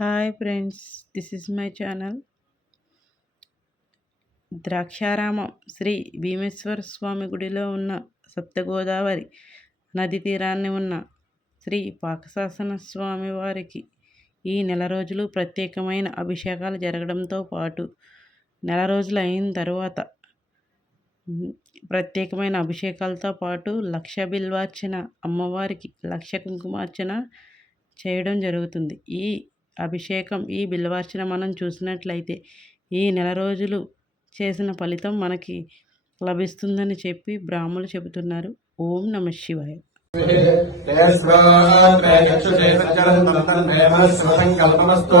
Hi friends this is my channel Draksharamam Sri Bhimeswara Swamy గుడిలో ఉన్న సప్తగోదావరి నది తీరాన్ని ఉన్న శ్రీ పాకశాసన స్వామి వారికి ఈ నెల రోజులు ప్రత్యేకమైన అభిషేకాలు జరగడంతో పాటు నెల రోజులు అయిన తర్వాత ప్రత్యేకమైన అభిషేకాలతో పాటు లక్ష బిల్వార్చన అమ్మవారికి లక్ష కుంకుమార్చన చేయడం జరుగుతుంది. ఈ అభిషేకం ఈ బిల్వార్చన మనం చూసినట్లయితే ఈ నెల రోజులు చేసిన ఫలితం మనకి లభిస్తుందని చెప్పి బ్రాహ్మలు చెబుతున్నారు ఓం నమ శివాయ సంకల్పమస్తు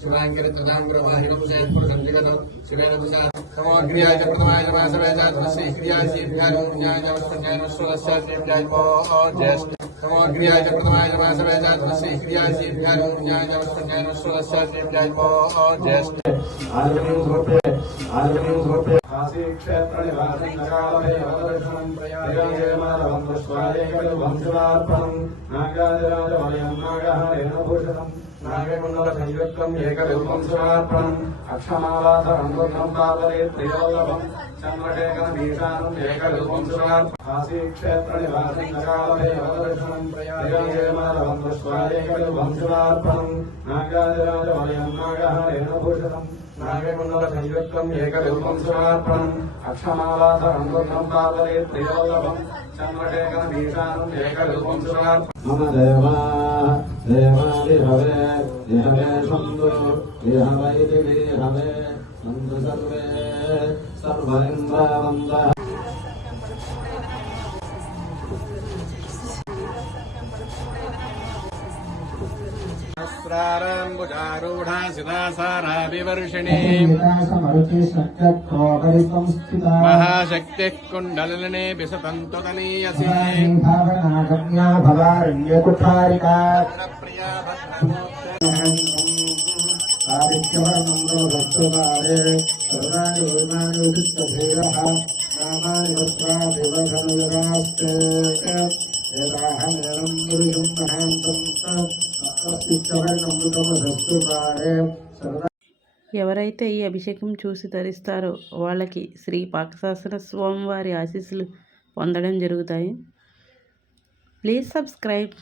शिवाङ्कर तदाङ्ग्रवाहिनं जयपुरसन्धिगतं शिवेनभुजा समग्रियाय प्रथमाय मासवयजातस्य क्रियाशीभ्यायोन्यायवस्तन्यायश्वरस्याचेभ्यायोज्येष्ठ समग्रियाय प्रथमाय मासवयजातस्य क्रियाशीभ्यायोन्यायवस्तन्यायश्वरस्याचेभ्यायोज्येष्ठ आदरणीय रूपे आदरणीय रूपे काशी क्षेत्र निवासी नकालभे अवदर्शनं प्रयागे माधवं पुष्पालेखलं वंशवार्पणं नागादिराजवयं नागः रेणभूषणम्। సంయుక్తం ఏకవిల్పం సురార్పణం అక్షమాలాధరం రుద్రం పాదరే త్రియోల్లభం చంద్రశేఖర భీషానం కాశీక్షేత్ర నివాసం కాశీక్షేత్రనివాసంకాలభైరవదర్శనం ప్రయాగేమాలవం పుష్పాలేకవిల్పం నాగాదిరాజమయం నాగహరేణభూషణం సురార్పణం అక్షమాలాధరం రుద్రం పాదరే త్రియోల్లభం చంద్రశేఖర భీషానం ఏకవిల్పం సురార్పణం మమ దేవా దేవాదిహవే ఇహవే సందు ఇహవైతి హవే సందు సర్వే సర్వ ఇంద్రవంద सहस्रारम्बुजारूढा सिदासारा विवर्षिणी महाशक्तिः कुण्डलिने विसतन्तुतनीयसी प्रिया भक्तुकारे सर्वाणि भूतानि उदितभेदः नामानि भक्त्वा देवधनुजरास्ते एताहमेनं पुरुषं महान्तम् ఎవరైతే ఈ అభిషేకం చూసి ధరిస్తారో వాళ్ళకి శ్రీ పాకశాసన స్వామి వారి ఆశీస్సులు పొందడం జరుగుతాయి. Please subscribe.